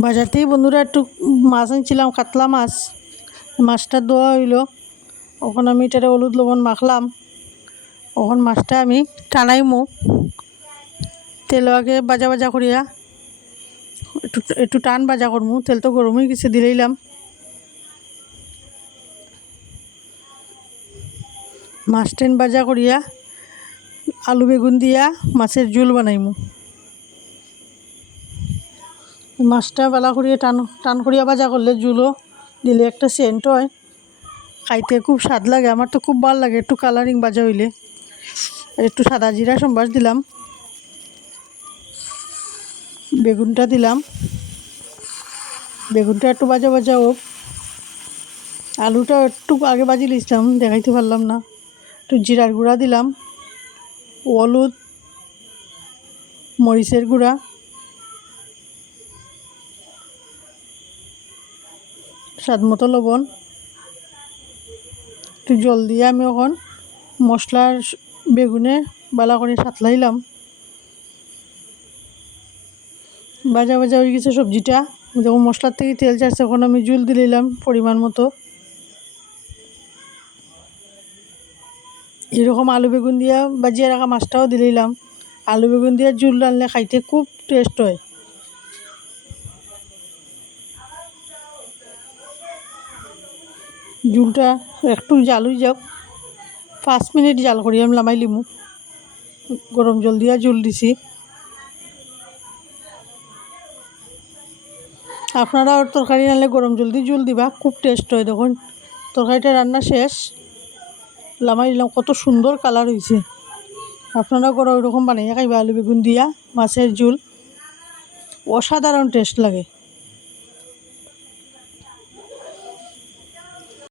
বাজার থেকে বন্ধুরা একটু মাছ আনছিলাম, কাতলা মাছ। মাছটা ধোয়া হইল, ওখানে আমি এটারে হলুদ লবণ মাখলাম। ওখান মাছটা আমি টানাইমু তেল আগে বাজা বাজা করিয়া একটু একটু টান বাজা করমু। তেল তো গরম হয়ে গেছে, দিলাম মাছ টেন বাজা করিয়া আলু বেগুন দিয়া মাছের ঝোল বানাইমু। মাছটা বালা করিয়া টান টান করিয়া বাজা করলে ঝুলও দিলে একটা সেন্ট হয়, খাইতে খুব স্বাদ লাগে। আমার তো খুব ভালো লাগে একটু কালারিং বাজা হইলে। একটু সাদা জিরা সম্বাস দিলাম, বেগুনটা দিলাম, বেগুনটা একটু বাজা বাজা হোক। আলুটা একটু আগে বাজি লিছিলাম, দেখাইতে পারলাম না। একটু জিরার গুঁড়া দিলাম, হলুদ, মরিচের গুঁড়া, স্বাদ মতো লবণ, একটু জল দিয়ে আমি এখন মশলার বেগুনে বালা করে সাতলাইলাম। ভাজা ভাজা হয়ে গেছে সবজিটা, যখন মশলার থেকে তেল ছাড়ছে এখন আমি ঝোল দিলাম পরিমাণ মতো। এরকম আলু বেগুন দিয়া বাজিয়ে রাখা মাছটাও দিলাম। আলু বেগুন দিয়ে ঝোল রানলে খাইতে খুব টেস্ট হয়। ঝোলটা একটু জাল হয়ে যাক, 5 মিনিট জাল করি আমি লামাই লিমু। গরম জল দিয়া ঝোল দিছি। আপনারা তরকারি রান্নলে গরম জল দিয়ে ঝোল দিবা, খুব টেস্ট হয়। দেখুন তরকারিটা রান্না শেষ, লামাই দিলাম, কত সুন্দর কালার হয়েছে। আপনারা গরম ওইরকম বানাইয়া খাইবা, আলু বেগুন দিয়া মাছের ঝোল অসাধারণ টেস্ট লাগে।